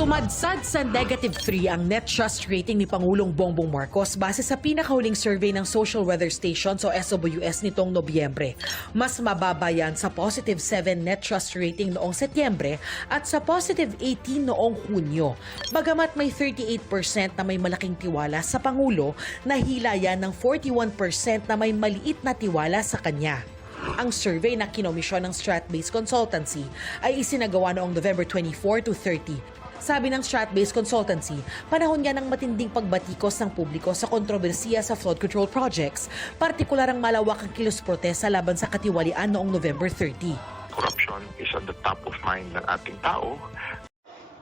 Sumadsad sa -3 ang net trust rating ni Pangulong Bongbong Marcos base sa pinakahuling survey ng Social Weather Station o SWS nitong Nobyembre. Mas mababa yan sa +7 net trust rating noong Setyembre at sa +18 noong Hunyo. Bagamat may 38% na may malaking tiwala sa Pangulo, nahila yan ng 41% na may maliit na tiwala sa kanya. Ang survey na kinomisyon ng Strat-Based Consultancy ay isinagawa noong November 24 to 30. Sabi ng Strat-Based Consultancy, panahon niya ng matinding pagbatikos ng publiko sa kontrobersiya sa flood control projects, partikular ang malawakang kilos protesta laban sa katiwalian noong November 30. Corruption is on the top of mind ng ating tao.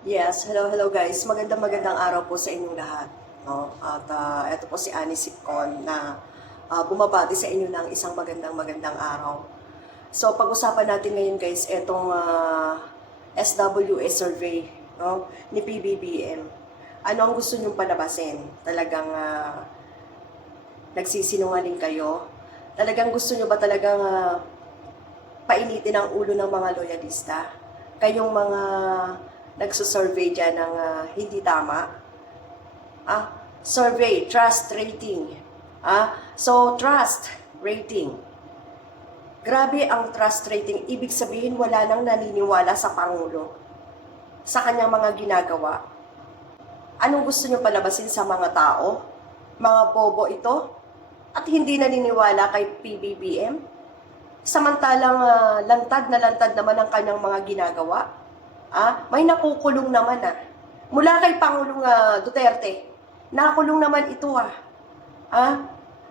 Yes, hello guys. Magandang araw po sa inyong lahat. No? At ito po si Annie Sipcon na bumabati sa inyo ng isang magandang araw. So pag-usapan natin ngayon guys, itong SWS survey, no, ni PBBM. Ano ang gusto nyong palabasin? Talagang nagsisinungaling kayo? Talagang gusto nyo ba talagang painitin ang ulo ng mga loyalista? Kayong mga nagsusurvey dyan ng hindi tama? Survey, trust rating. So, trust rating. Grabe ang trust rating. Ibig sabihin, wala nang naniniwala sa Pangulo, sa kanyang mga ginagawa. Anong gusto nyo palabasin sa mga tao? Mga bobo ito? At hindi naniniwala kay PBBM? Samantalang lantad naman ang kanyang mga ginagawa. May nakukulong naman mula kay Pangulong Duterte. Nakulong naman ito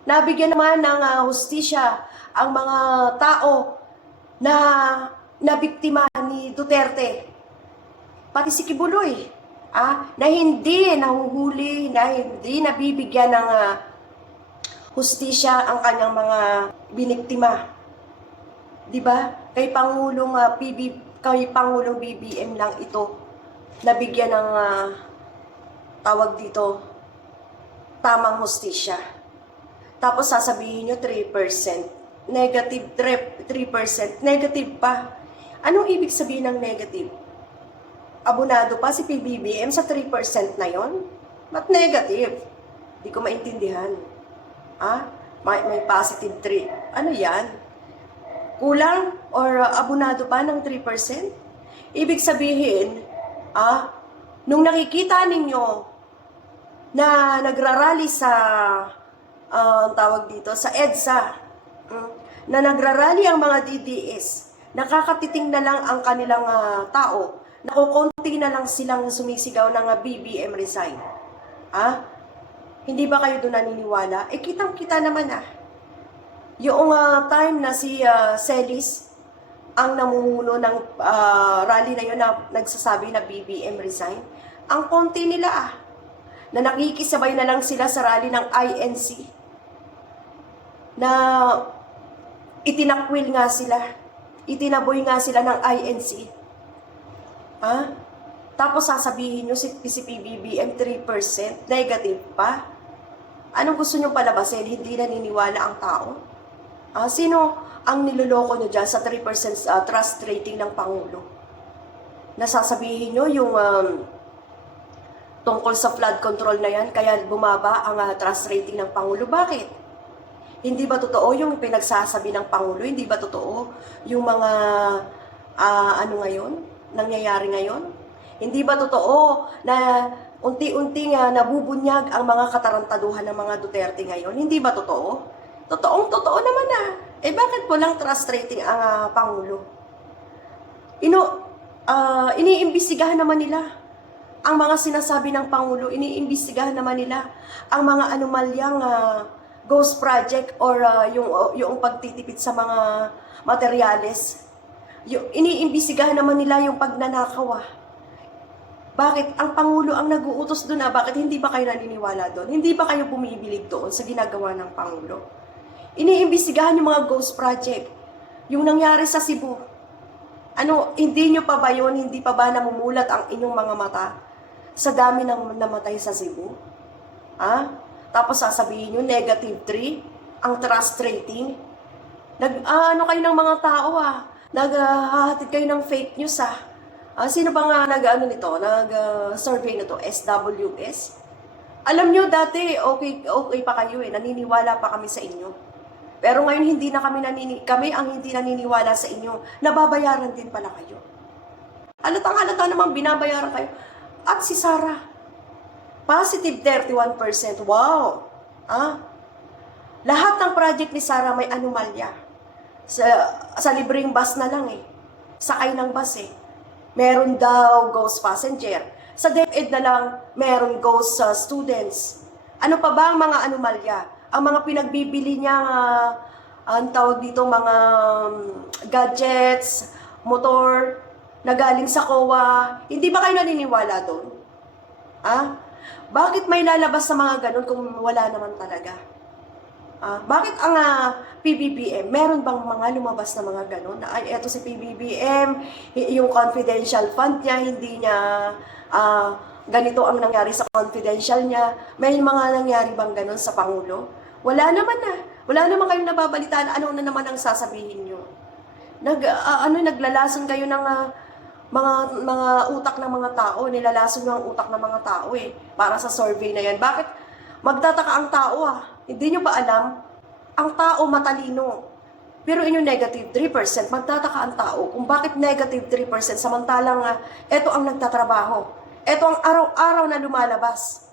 Nabigyan naman ng hustisya ang mga tao na nabiktima ni Duterte. Pati si Kibuloy, na hindi nahuhuli, na hindi nabibigyan ng hustisya ang kanyang mga biniktima. 'Di ba? Kay Pangulong BBM lang ito nabigyan ng tawag dito, tamang hustisya. Tapos sasabihin nyo 3%, negative 3%, negative pa. Anong ibig sabihin ng negative? Abonado pa si PBBM sa 3% na yon? Ba't negative? Di ko maintindihan. May positive 3. Ano yan? Kulang or abonado pa ng 3%? Ibig sabihin, nung nakikita ninyo na nagrarally sa tawag dito, sa EDSA, na nagrarally ang mga DDS, nakakatiting na lang ang kanilang tao, nakukunti na lang silang sumisigaw ng BBM resign. Hindi ba kayo doon naniniwala? Kitang-kita naman Yung time na si Celis ang namumuno ng rally na yun na nagsasabi na BBM resign, ang konti nila na nakikisabay na lang sila sa rally ng INC, na itinakwil nga sila, itinaboy nga sila ng INC. Tapos sasabihin nyo si PBBM 3%, negative pa. Anong gusto nyo palabasin? Hindi naniniwala ang tao? Sino ang niloloko nyo dyan sa 3% trust rating ng Pangulo? Nasasabihin nyo yung tungkol sa flood control na yan, kaya bumaba ang trust rating ng Pangulo. Bakit? Hindi ba totoo yung pinagsasabi ng Pangulo? Hindi ba totoo yung mga nangyayari ngayon? Hindi ba totoo na unti-unting nabubunyag ang mga katarantaduhan ng mga Duterte ngayon? Hindi ba totoo? Totoo naman bakit walang trust rating ang Pangulo? Iniimbestigahan naman nila ang mga sinasabi ng Pangulo, iniimbestigahan naman nila ang mga anomalyang ghost project or yung pagtitipid sa mga materyales. Iniimbestigahan naman nila yung pagnanakaw. Bakit? Ang Pangulo ang nag-uutos doon Bakit hindi ba kayo naniniwala doon? Hindi ba kayo bumibilib doon sa ginagawa ng Pangulo? Iniimbestigahan yung mga ghost project. Yung nangyari sa Cebu. Hindi nyo pa ba yun? Hindi pa ba namumulat ang inyong mga mata sa dami ng namatay sa Cebu? Tapos sasabihin nyo, negative 3, ang trust rating. Kayo ng mga tao Naghahatid kayo ng fake news Sino ba nga nag-survey na to? SWS? Alam nyo, dati okay pa kayo eh. Naniniwala pa kami sa inyo. Pero ngayon hindi na kami ang hindi naniniwala sa inyo. Nababayaran din pala kayo. Halatang-halata namang binabayaran kayo. At si Sarah, positive 31%. Wow! Lahat ng project ni Sarah may anomalya. Sa libreng bus na lang eh. Sakay ng bus eh. Meron daw ghost passenger. Sa DepEd na lang, meron ghost students. Ano pa ba ang mga anomalya? Ang mga pinagbibili niya, ang tawag dito, mga gadgets, motor, na galing sa COA. Hindi ba kayo naniniwala doon? Bakit may lalabas sa mga ganun kung wala naman talaga? Bakit ang PBBM, meron bang mga lumabas na mga ganun? Ay, eto si PBBM, yung confidential fund niya, hindi niya ganito ang nangyari sa confidential niya. May mga nangyari bang ganun sa Pangulo? Wala naman na. Wala naman kayong nababalitaan. Ano na naman ang sasabihin nyo? Naglalason kayo ng mga utak ng mga tao. Nilalason nyo ang utak ng mga tao eh. Para sa survey na yan. Bakit? Magtataka ang tao Hindi nyo ba alam? Ang tao matalino. Pero inyong negative 3%, magtataka ang tao kung bakit negative 3% samantalang ito ang nagtatrabaho. Ito ang araw-araw na lumalabas.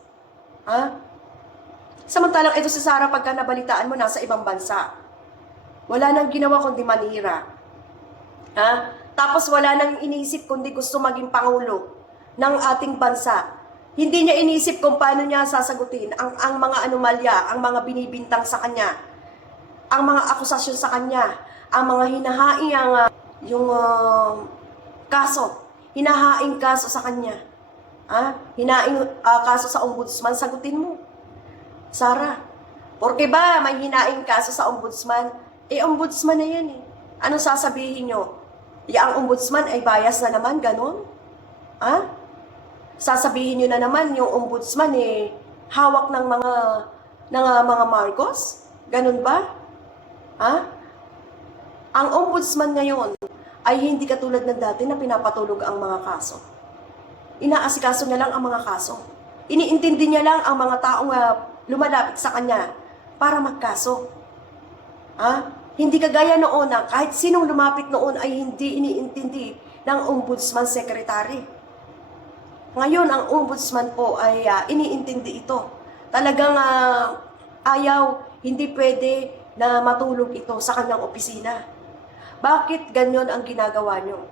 Samantalang ito si Sarah pagka nabalitaan mo nasa ibang bansa. Wala nang ginawa kundi manira. Tapos wala nang inisip kundi gusto maging pangulo ng ating bansa. Hindi niya inisip kung paano niya sasagutin ang mga anomalya, ang mga binibintang sa kanya, ang mga akusasyon sa kanya, ang mga hinahaing kaso, hinahaing kaso sa kanya. Hinaing kaso sa ombudsman, sagutin mo. Sarah, porque ba may hinaing kaso sa ombudsman? Ombudsman na yan eh. Anong sasabihin nyo? Ang ombudsman ay bias na naman, ganon? Sasabihin nyo na naman yung ombudsman hawak ng mga Marcos? Ganun ba? Ang ombudsman ngayon ay hindi katulad ng dati na pinapatulog ang mga kaso. Inaasikaso na lang ang mga kaso. Iniintindi niya lang ang mga taong lumalapit sa kanya para magkaso. Hindi kagaya noon na kahit sinong lumapit noon ay hindi iniintindi ng ombudsman secretary. Ngayon, ang ombudsman po ay iniintindi ito. Talagang ayaw, hindi pwede na matulog ito sa kanyang opisina. Bakit ganyan ang ginagawa nyo?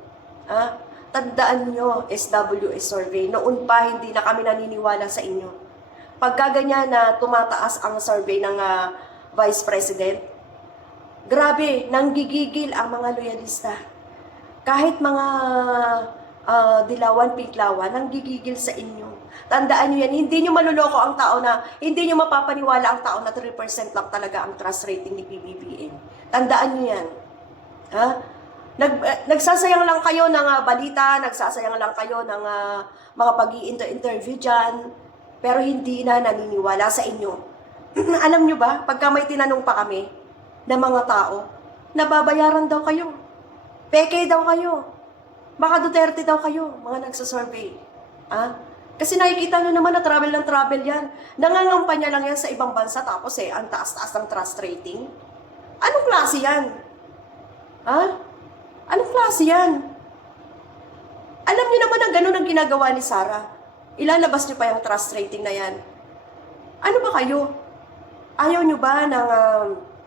Tandaan nyo, SWS survey, noon pa hindi na kami naniniwala sa inyo. Pagka ganyan na tumataas ang survey ng Vice President, grabe, nanggigigil ang mga loyalista. Kahit mga dilawan, piklawan, nanggigigil sa inyo. Tandaan nyo yan, hindi nyo maluloko ang tao hindi nyo mapapaniwala ang tao na 3% lang talaga ang trust rating ni PBBM. Tandaan nyo yan. Nagsasayang lang kayo ng balita, nagsasayang lang kayo ng mga pag-i-interview dyan, pero hindi na naniniwala sa inyo. Alam nyo ba, pagka may tinanong pa kami ng mga tao, nababayaran daw kayo. Peke daw kayo. Baka Duterte daw kayo, mga nagsasurvey. Kasi nakikita nyo naman na travel ng travel yan. Nangangampanya lang yan sa ibang bansa tapos ang taas-taas ng trust rating. Anong klase yan? Anong klase yan? Alam nyo naman ang ganun ang ginagawa ni Sarah. Ilalabas nyo pa yung trust rating na yan. Ano ba kayo? Ayaw nyo ba ng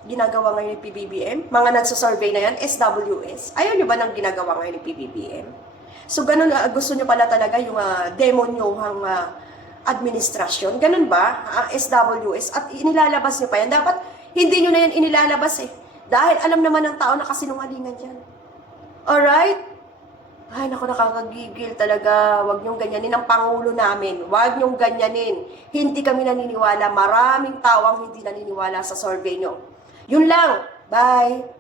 ginagawa ngayon ni PBBM? Mga nagsasurvey na yan, SWS. Ayaw nyo ba ng ginagawa ngayon ni PBBM? So, ganun, gusto nyo pala talaga yung demonyohang administrasyon. Ganun ba? SWS. At inilalabas nyo pa yan. Dapat, hindi nyo na yan inilalabas Dahil alam naman ng tao na kasinungalingan yan. Alright? Ay, naku, nakakagigil talaga. Huwag nyong ganyanin ang Pangulo namin. Huwag nyong ganyanin. Hindi kami naniniwala. Maraming tao ang hindi naniniwala sa survey nyo. Yun lang. Bye!